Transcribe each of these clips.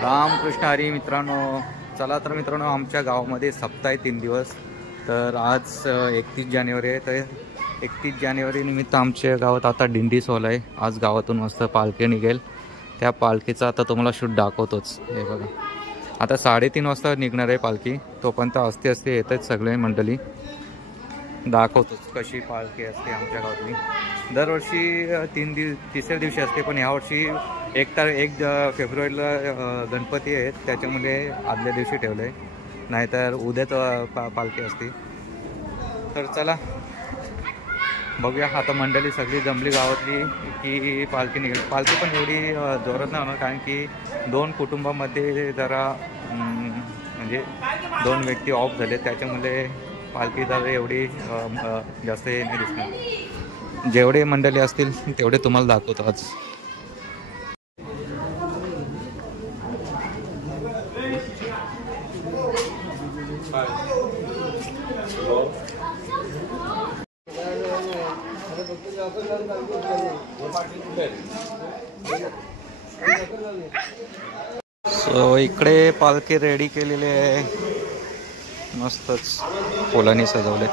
रामकृष्ण हरी मित्रांनो, चला तर मित्रांनो, आमच्या गावामध्ये सप्ताह आहे 3 दिवस. तर आज 31 जानेवारी आहे. तर 31 जानेवारी निमित्त आमच्या गावात आता दिंडी सोहळा आहे. आज गावातून मस्त पालखी निघेल. त्या पालखीचा आता तुम्हाला शूट दाखवतोच. हे बघा, आता 3:30 वाजता निघणार आहे पालखी. तोपर्यंत असते येतात सगळे मंडळी. दाखवतोच कशी पालखी असते आमच्या गावातली. दरवर्षी तिसऱ्या दिवशी असते, पण यावर्षी 1 फेब्रुवारीला गणपती आहेत, त्याच्यामुळे आदल्या दिवशी ठेवलं आहे. नाहीतर उद्याच पालखी असते. तर चला बघूया. आता मंडळी सगळी जमली गावातली की पालखी निघेल. पालखी पण एवढी जोरात नाही होणार, कारण की 2 कुटुंबामध्ये जरा म्हणजे 2 व्यक्ती ऑफ झाले, त्याच्यामुळे पालखी जरा एवढी जास्त हे नाही दिसणार. जेवढे मंडळी असतील तेवढे तुम्हाला दाखवतो आज. सो इकडे पालखी रेडी केलेली आहे, मस्तच फुलांनी सजवले.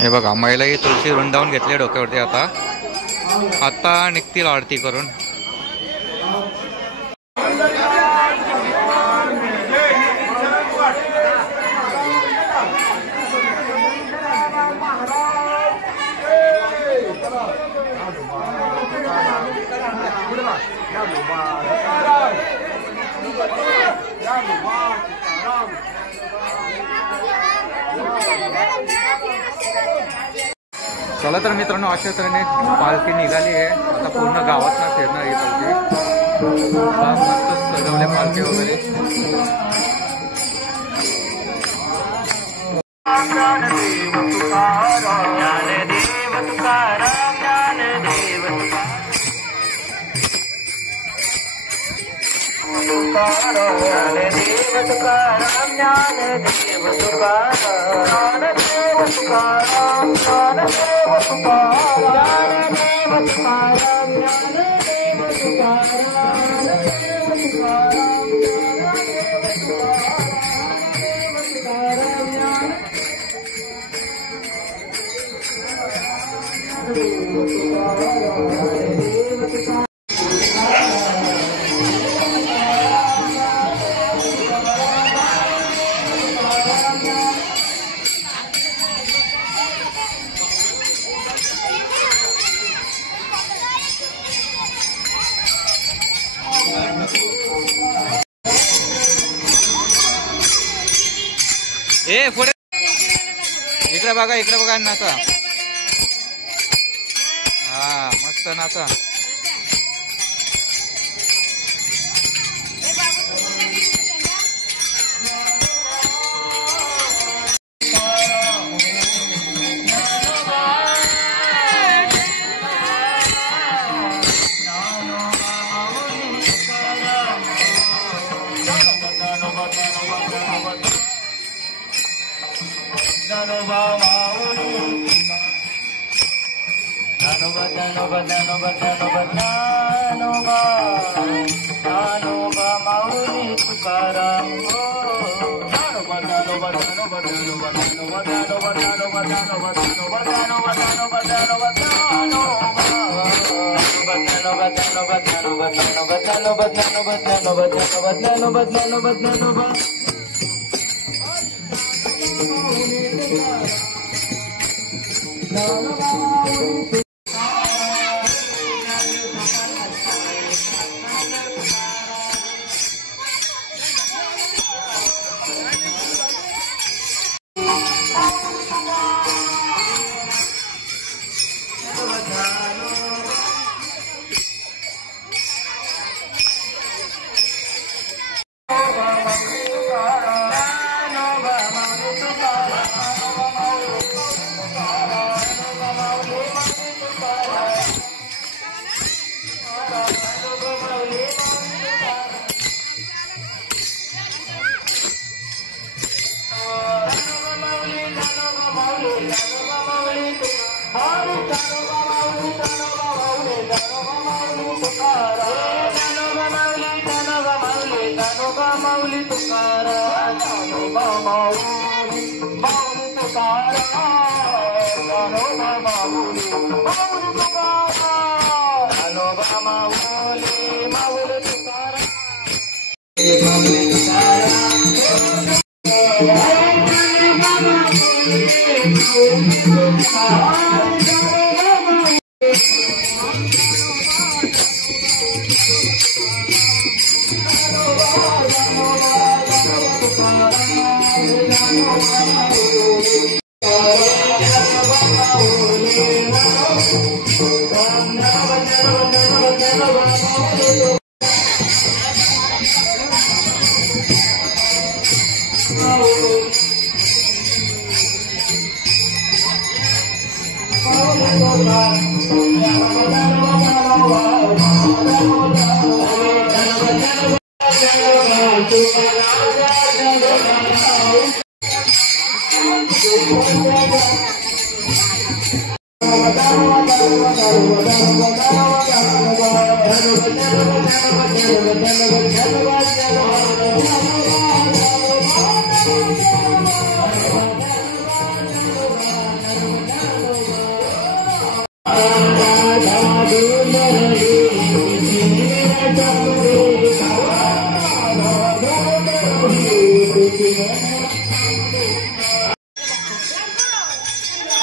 हे बघा, महिलाही तुळशी रुंदावून घेतली डोक्यावरती. आता निघतील आरती करून. चला तर मित्रांनो, अशा तऱ्हेने पालखी निघाली आहे. आता पूर्ण गावात फिरणार ही पालखी. मस्त सजवल्या पालखी वगैरे. पुढे इकडे बघा नाचा. हा, मस्त नाचा.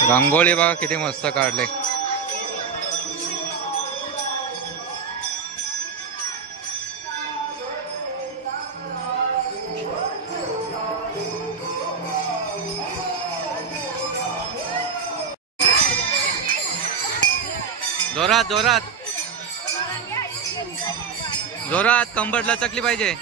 रांगोळी बघा किती मस्त काढले. जोरात जोरात जोरात कंबरला चकली पाहिजे.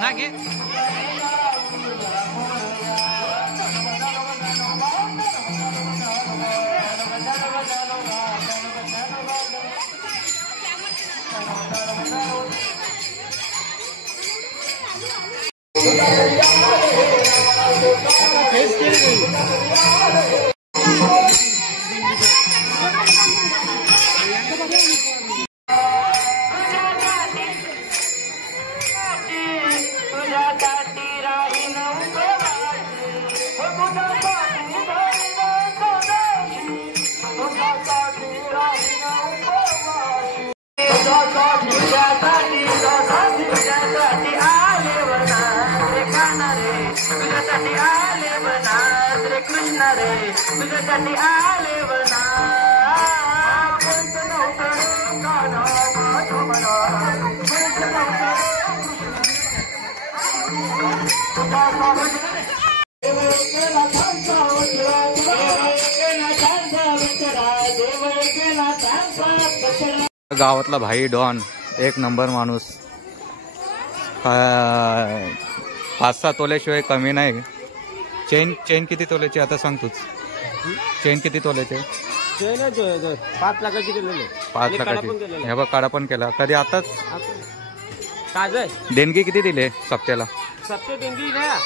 ना घे. कृष्ण रे तुझ्यासाठी आले बना गावातला भाई डॉन एक नंबर माणूस. 5-6 तोल्याशिवाय कमी नाही. चेन किती तोल्याची आता सांग तूच. चेन किती तोल्याचे? 5 लाखाची केलेली. 5 लाखाची. हे बघ काढा पण केला कधी आताच. काजय देणगी किती दिले सप्त्याला? सप्ते देणगी ना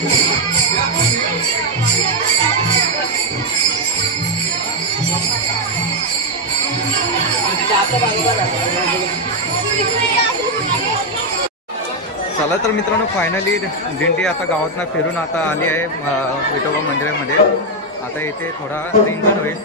चला तर मित्रांनो, फायनली दिंडी आता गावातनं फिरून आता आली आहे विठोबा मंदिरामध्ये. आता इथे थोडा रिंगण होईल.